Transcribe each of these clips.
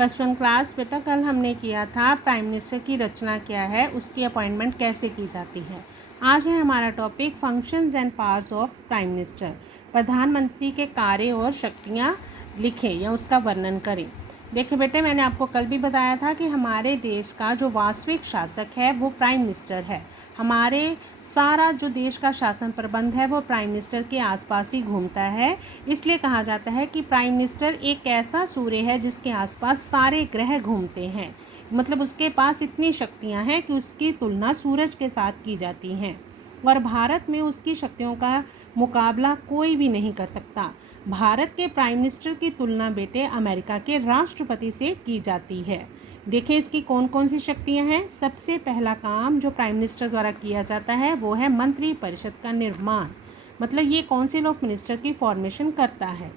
+1 class बेटा, कल हमने किया था प्राइम मिनिस्टर की रचना क्या है, उसकी अपॉइंटमेंट कैसे की जाती है। आज है हमारा topic functions and powers of prime minister. प्रधानमंत्री के कार्य और शक्तियाँ लिखें या उसका वर्णन करें। देखिए बेटे, मैंने आपको कल भी बताया था कि हमारे देश का जो वास्तविक शासक है वो प्राइम मिनिस्टर है। हमारे सारा जो देश का शासन प्रबंध है वो प्राइम मिनिस्टर के आसपास ही घूमता है। इसलिए कहा जाता है कि प्राइम मिनिस्टर एक ऐसा सूर्य है जिसके आसपास सारे ग्रह घूमते हैं। मतलब उसके पास इतनी शक्तियां हैं कि उसकी तुलना सूरज के साथ की जाती हैं और भारत में उसकी शक्तियों का मुकाबला कोई भी नहीं कर सकता। भारत के प्राइम मिनिस्टर की तुलना बेटे अमेरिका के राष्ट्रपति से की जाती है। देखें इसकी कौन कौन सी शक्तियां हैं। सबसे पहला काम जो प्राइम मिनिस्टर द्वारा किया जाता है वो है मंत्री परिषद का निर्माण। मतलब ये काउंसिल ऑफ मिनिस्टर की फॉर्मेशन करता है।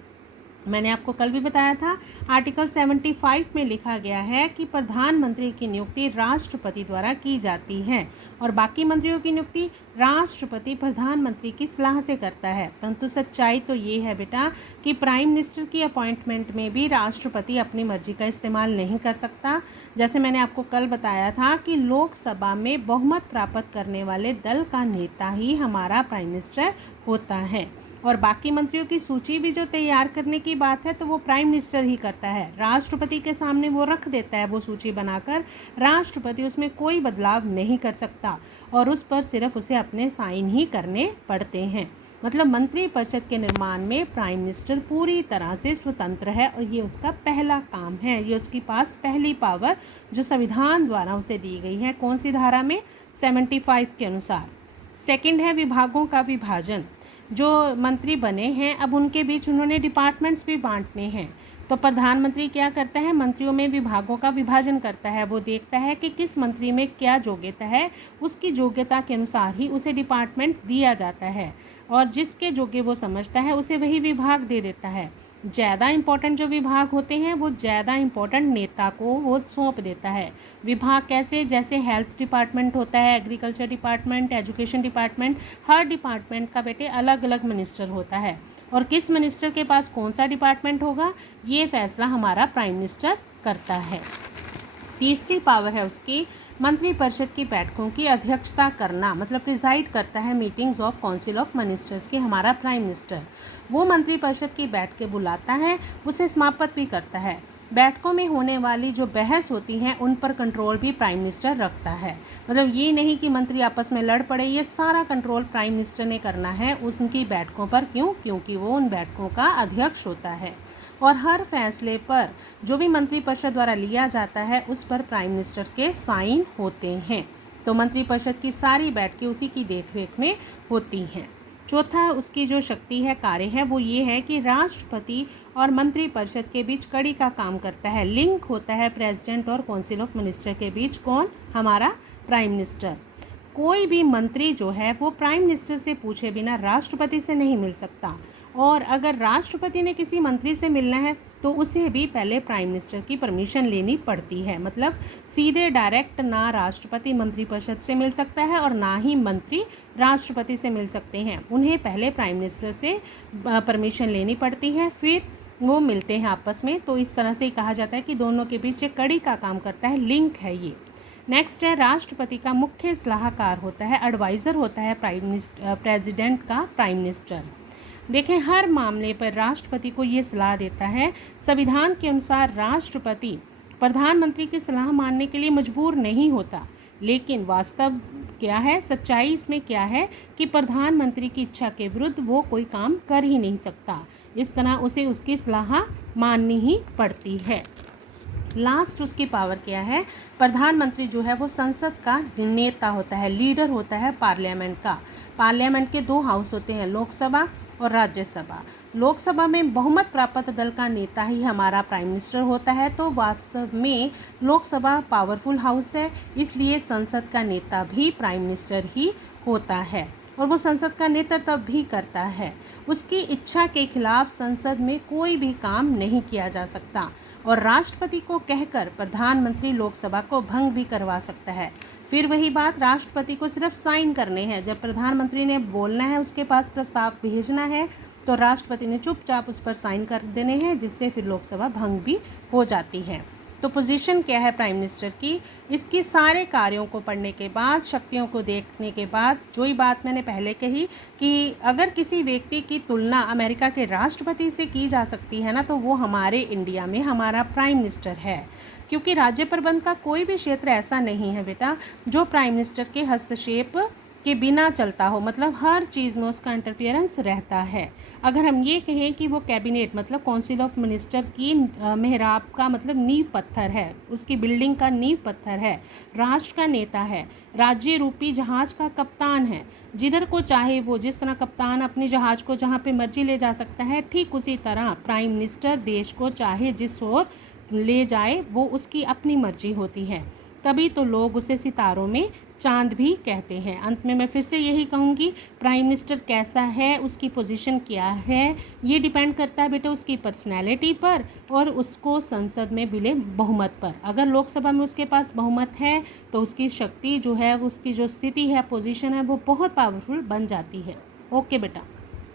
मैंने आपको कल भी बताया था आर्टिकल 75 में लिखा गया है कि प्रधानमंत्री की नियुक्ति राष्ट्रपति द्वारा की जाती है और बाकी मंत्रियों की नियुक्ति राष्ट्रपति प्रधानमंत्री की सलाह से करता है। परंतु सच्चाई तो ये है बेटा कि प्राइम मिनिस्टर की अपॉइंटमेंट में भी राष्ट्रपति अपनी मर्जी का इस्तेमाल नहीं कर सकता। जैसे मैंने आपको कल बताया था कि लोकसभा में बहुमत प्राप्त करने वाले दल का नेता ही हमारा प्राइम मिनिस्टर होता है और बाकी मंत्रियों की सूची भी जो तैयार करने की बात है तो वो प्राइम मिनिस्टर ही करता है। राष्ट्रपति के सामने वो रख देता है वो सूची बनाकर। राष्ट्रपति उसमें कोई बदलाव नहीं कर सकता और उस पर सिर्फ उसे अपने साइन ही करने पड़ते हैं। मतलब मंत्री परिषद के निर्माण में प्राइम मिनिस्टर पूरी तरह से स्वतंत्र है और ये उसका पहला काम है। ये उसके पास पहली पावर जो संविधान द्वारा उसे दी गई है। कौन सी धारा में? 75 के अनुसार। सेकंड है विभागों का विभाजन। जो मंत्री बने हैं अब उनके बीच उन्होंने डिपार्टमेंट्स भी बांटने हैं। तो प्रधानमंत्री क्या करता है? मंत्रियों में विभागों का विभाजन करता है। वो देखता है कि किस मंत्री में क्या योग्यता है, उसकी योग्यता के अनुसार ही उसे डिपार्टमेंट दिया जाता है और जिसके योग्य वो समझता है उसे वही विभाग दे देता है। ज़्यादा इम्पोर्टेंट जो विभाग होते हैं वो ज़्यादा इम्पोर्टेंट नेता को वो सौंप देता है। विभाग कैसे? जैसे हेल्थ डिपार्टमेंट होता है, एग्रीकल्चर डिपार्टमेंट, एजुकेशन डिपार्टमेंट, हर डिपार्टमेंट का बेटे अलग अलग मिनिस्टर होता है और किस मिनिस्टर के पास कौन सा डिपार्टमेंट होगा ये फैसला हमारा प्राइम मिनिस्टर करता है। तीसरी पावर है उसकी मंत्रिपरिषद की बैठकों की अध्यक्षता करना। मतलब प्रिजाइड करता है meetings of council of ministers की हमारा प्राइम मिनिस्टर। वो मंत्रिपरिषद की बैठकें बुलाता है, उसे समाप्त भी करता है। बैठकों में होने वाली जो बहस होती हैं उन पर कंट्रोल भी प्राइम मिनिस्टर रखता है। मतलब ये नहीं कि मंत्री आपस में लड़ पड़े, ये सारा कंट्रोल प्राइम मिनिस्टर ने करना है उनकी बैठकों पर। क्यों? क्योंकि वो उन बैठकों का अध्यक्ष होता है और हर फैसले पर जो भी मंत्रिपरिषद द्वारा लिया जाता है उस पर प्राइम मिनिस्टर के साइन होते हैं। तो मंत्रिपरिषद की सारी बैठकें उसी की देखरेख में होती हैं। चौथा उसकी जो शक्ति है, कार्य है, वो ये है कि राष्ट्रपति और मंत्रिपरिषद के बीच कड़ी का काम करता है। लिंक होता है प्रेसिडेंट और काउंसिल ऑफ मिनिस्टर के बीच। कौन? हमारा प्राइम मिनिस्टर। कोई भी मंत्री जो है वो प्राइम मिनिस्टर से पूछे बिना राष्ट्रपति से नहीं मिल सकता और अगर राष्ट्रपति ने किसी मंत्री से मिलना है तो उसे भी पहले प्राइम मिनिस्टर की परमिशन लेनी पड़ती है। मतलब सीधे डायरेक्ट ना राष्ट्रपति मंत्रिपरिषद से मिल सकता है और ना ही मंत्री राष्ट्रपति से मिल सकते हैं। उन्हें पहले प्राइम मिनिस्टर से परमिशन लेनी पड़ती है, फिर वो मिलते हैं आपस में। तो इस तरह से कहा जाता है कि दोनों के बीच एक कड़ी का काम करता है, लिंक है ये। नेक्स्ट है राष्ट्रपति का मुख्य सलाहकार होता है, एडवाइज़र होता है प्रेसिडेंट का प्राइम मिनिस्टर। देखें हर मामले पर राष्ट्रपति को ये सलाह देता है। संविधान के अनुसार राष्ट्रपति प्रधानमंत्री की सलाह मानने के लिए मजबूर नहीं होता, लेकिन वास्तव क्या है, सच्चाई इसमें क्या है कि प्रधानमंत्री की इच्छा के विरुद्ध वो कोई काम कर ही नहीं सकता। इस तरह उसे उसकी सलाह माननी ही पड़ती है। लास्ट उसकी पावर क्या है? प्रधानमंत्री जो है वो संसद का नेता होता है, लीडर होता है पार्लियामेंट का। पार्लियामेंट के दो हाउस होते हैं, लोकसभा और राज्यसभा। लोकसभा में बहुमत प्राप्त दल का नेता ही हमारा प्राइम मिनिस्टर होता है। तो वास्तव में लोकसभा पावरफुल हाउस है, इसलिए संसद का नेता भी प्राइम मिनिस्टर ही होता है और वो संसद का नेतृत्व भी करता है। उसकी इच्छा के खिलाफ संसद में कोई भी काम नहीं किया जा सकता और राष्ट्रपति को कहकर प्रधानमंत्री लोकसभा को भंग भी करवा सकता है। फिर वही बात, राष्ट्रपति को सिर्फ साइन करने हैं। जब प्रधानमंत्री ने बोलना है, उसके पास प्रस्ताव भेजना है, तो राष्ट्रपति ने चुपचाप उस पर साइन कर देने हैं, जिससे फिर लोकसभा भंग भी हो जाती है। तो पोजीशन क्या है प्राइम मिनिस्टर की, इसकी सारे कार्यों को पढ़ने के बाद, शक्तियों को देखने के बाद, जो ही बात मैंने पहले कही कि अगर किसी व्यक्ति की तुलना अमेरिका के राष्ट्रपति से की जा सकती है ना, तो वो हमारे इंडिया में हमारा प्राइम मिनिस्टर है। क्योंकि राज्य प्रबंध का कोई भी क्षेत्र ऐसा नहीं है बेटा जो प्राइम मिनिस्टर के हस्तक्षेप के बिना चलता हो, मतलब हर चीज़ में उसका इंटरफेरेंस रहता है। अगर हम ये कहें कि वो कैबिनेट मतलब काउंसिल ऑफ मिनिस्टर की मेहराब का मतलब नींव पत्थर है, उसकी बिल्डिंग का नींव पत्थर है, राष्ट्र का नेता है, राज्य रूपी जहाज का कप्तान है, जिधर को चाहे वो, जिस तरह कप्तान अपने जहाज को जहाँ पे मर्जी ले जा सकता है, ठीक उसी तरह प्राइम मिनिस्टर देश को चाहे जिस ओर ले जाए वो उसकी अपनी मर्जी होती है। तभी तो लोग उसे सितारों में चांद भी कहते हैं। अंत में मैं फिर से यही कहूँगी, प्राइम मिनिस्टर कैसा है, उसकी पोजीशन क्या है, ये डिपेंड करता है बेटा उसकी पर्सनैलिटी पर और उसको संसद में मिले बहुमत पर। अगर लोकसभा में उसके पास बहुमत है तो उसकी शक्ति जो है, उसकी जो स्थिति है, पोजीशन है, वो बहुत पावरफुल बन जाती है। ओके बेटा।